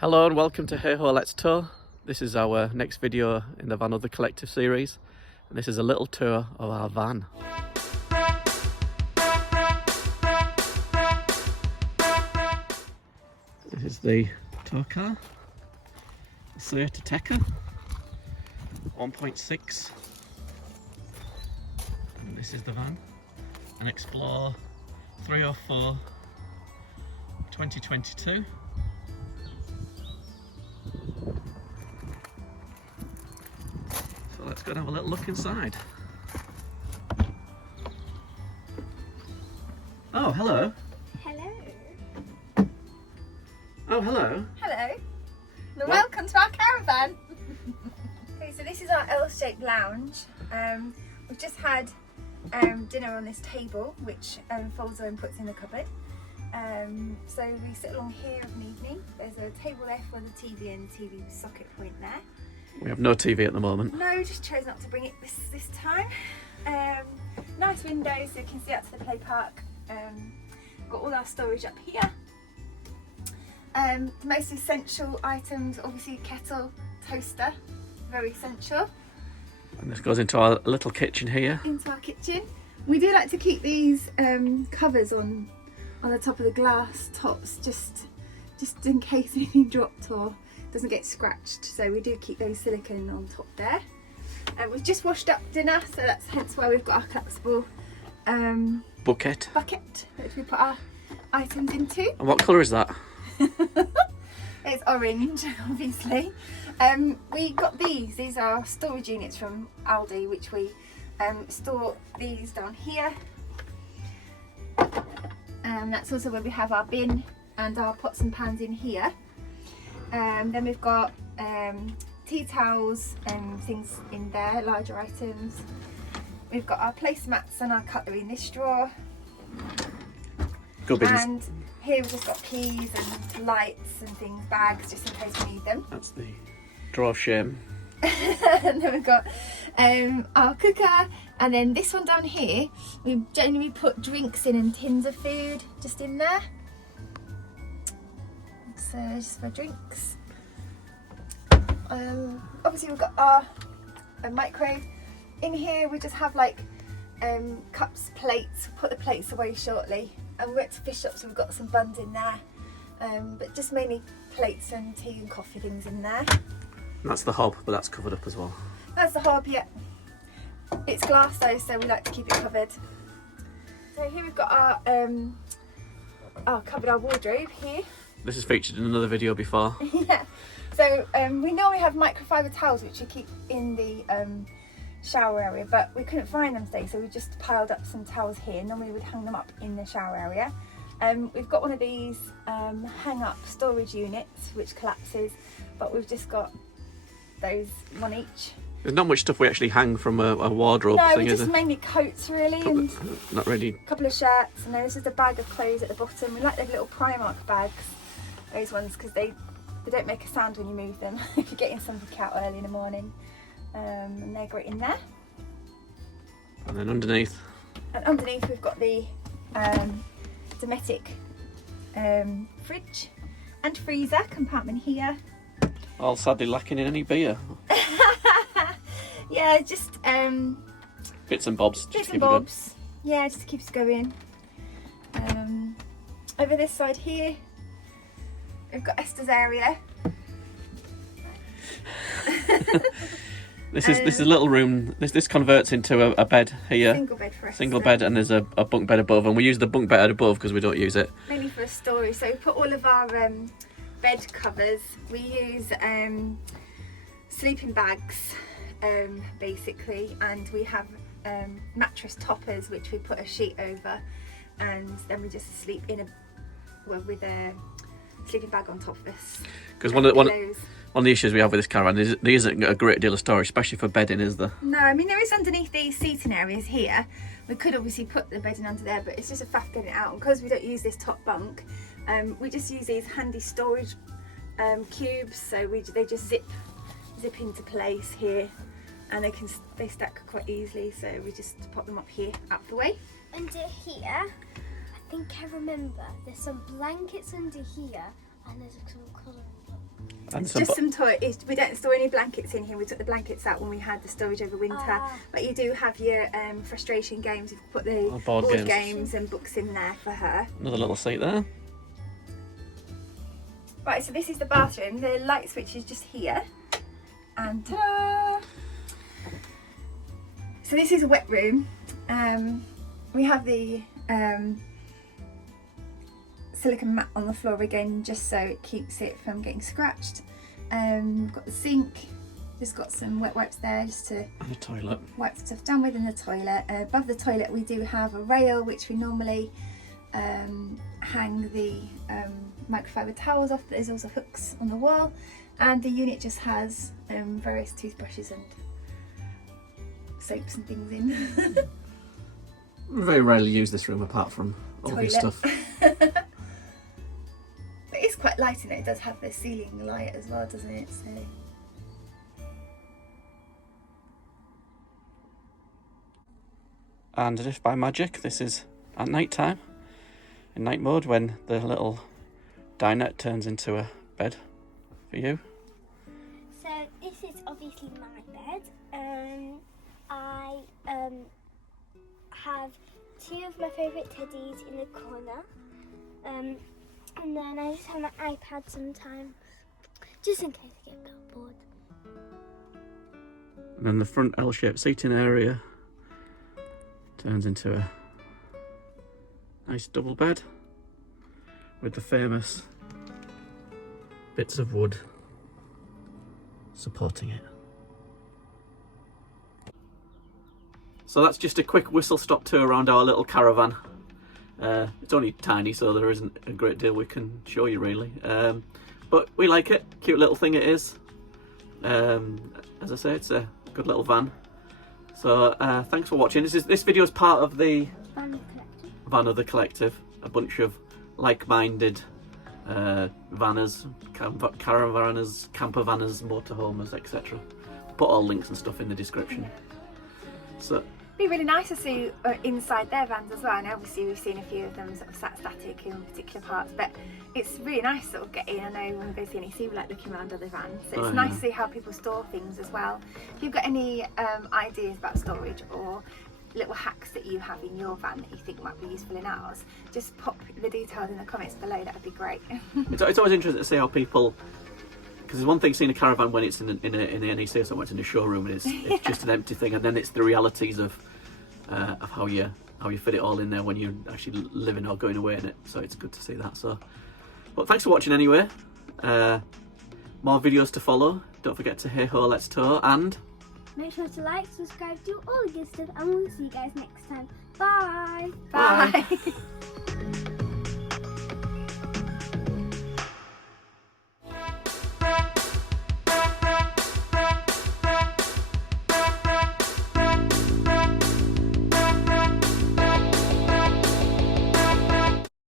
Hello and welcome to Hey Ho Let's Tour. This is our next video in the Van Other Collective series, and this is a little tour of our van. This is the tow car, the Toyota Tekka 1.6, and this is the van, an Xplore 304 2022. Let's go and have a little look inside. Oh, hello. Hello. Oh, hello. Hello. And welcome to our caravan. Okay, so this is our L-shaped lounge. We've just had dinner on this table, which folds over and puts in the cupboard. So we sit along here of an evening. There's a table there for the TV and the TV socket point there. We have no TV at the moment. No, just chose not to bring it this time. Nice windows so you can see out to the play park. Got all our storage up here. The most essential items, obviously kettle, toaster, very essential. And this goes into our little kitchen here. Into our kitchen. We do like to keep these covers on the top of the glass tops, just in case anything dropped or doesn't get scratched, so we do keep those silicone on top there. And we've just washed up dinner, so that's hence why we've got our collapsible Bucket. which we put our items into. And what colour is that? It's orange, obviously. We got these are storage units from Aldi, which we store these down here. That's also where we have our bin and our pots and pans in here. Then we've got tea towels and things in there, larger items. We've got our placemats and our cutlery in this drawer. Good business. And here we've just got keys and lights and things, bags, just in case we need them. That's the drawer of shame. And then we've got our cooker, and then this one down here, we generally put drinks in and tins of food just in there. So just for drinks. Obviously we've got our microwave. In here we just have like cups, plates. Put the plates away shortly. And we went to fish shop, so we've got some buns in there. But just mainly plates and tea and coffee things in there. And that's the hob, but that's covered up as well. That's the hob, yeah. It's glass though, so we like to keep it covered. So here we've got our cupboard, our wardrobe here. This is featured in another video before. Yeah. So we normally have microfiber towels which we keep in the shower area, but we couldn't find them today, so we just piled up some towels here. Normally we'd hang them up in the shower area. We've got one of these hang up storage units which collapses, but we've just got those, one each. There's not much stuff we actually hang from a wardrobe No, thing, we is just there? mainly coats really, and Not really. a couple of shirts, and then there's just a bag of clothes at the bottom. We like those little Primark bags, those ones, because they don't make a sound when you move them if you're getting something out early in the morning. And they're great in there. And then underneath. And underneath we've got the Dometic fridge and freezer compartment here. All sadly lacking in any beer. Yeah, just Bits and bobs. Just bits to and keep bobs. Yeah, just to keep us going. Over this side here, we've got Esther's area. This is a little room. This converts into a bed here. Single bed for us. Single bed, and there's a bunk bed above, and we use the bunk bed above because we don't use it. Mainly for storage. So we put all of our bed covers. We use sleeping bags basically, and we have mattress toppers which we put a sheet over, and then we just sleep with a sleeping bag on top of us. Because one of the issues we have with this caravan is there isn't a great deal of storage, especially for bedding, is there? No, I mean there is underneath these seating areas here. We could obviously put the bedding under there, but it's just a faff getting it out. And because we don't use this top bunk, we just use these handy storage cubes. So they just zip into place here, and they stack quite easily. So we just pop them up here, out of the way. Under here, I think I remember there's some blankets under here, and there's some colouring books. And it's just some toys. We don't store any blankets in here. We took the blankets out when we had the storage over winter. But you do have your frustration games. You've put the board games and books in there for her. Another little seat there. Right, so this is the bathroom. The light switch is just here. And ta-da! So this is a wet room. We have the silicone mat on the floor again, just so it keeps it from getting scratched. We've got the sink, just got some wet wipes there just to and the toilet. Wipe stuff down with in the toilet. Above the toilet we do have a rail which we normally hang the microfiber towels off. There's also hooks on the wall, and the unit just has various toothbrushes and soaps and things in. We very rarely use this room apart from all Toilet. this stuff. But it's quite light in it. It does have the ceiling light as well, doesn't it? So. And as if by magic, this is at night time, in night mode, when the little dinette turns into a bed for you. So this is obviously my bed. I have two of my favourite teddies in the corner. And then I just have my iPad sometimes, just in case I get a bit bored. And then the front L-shaped seating area turns into a nice double bed with the famous bits of wood supporting it. So that's just a quick whistle-stop tour around our little caravan. It's only tiny, so there isn't a great deal we can show you really. But we like it, cute little thing it is. As I say, it's a good little van. So thanks for watching. This video is part of the Van of the Collective, a bunch of like-minded vanners, caravanners, campervanners, motorhomers, etc. Put all links and stuff in the description. So It'd be really nice to see inside their vans as well, and obviously we've seen a few of them sort of sat static in particular parts, but it's really nice to sort of get in. I know when we go to CNEC we like looking around other vans, so it's nice to see how people store things as well. If you've got any ideas about storage or little hacks that you have in your van that you think might be useful in ours, just pop the details in the comments below, that would be great. It's always interesting to see how people, because there's one thing seeing a caravan when it's in the NEC or somewhere, it's in a showroom and it's just an empty thing, and then it's the realities of how you fit it all in there when you're actually living or going away in it. So it's good to see that. So, well, thanks for watching anyway. More videos to follow. Don't forget to hey ho, let's tour, and make sure to like, subscribe, do all the good stuff, and we'll see you guys next time. Bye! Bye!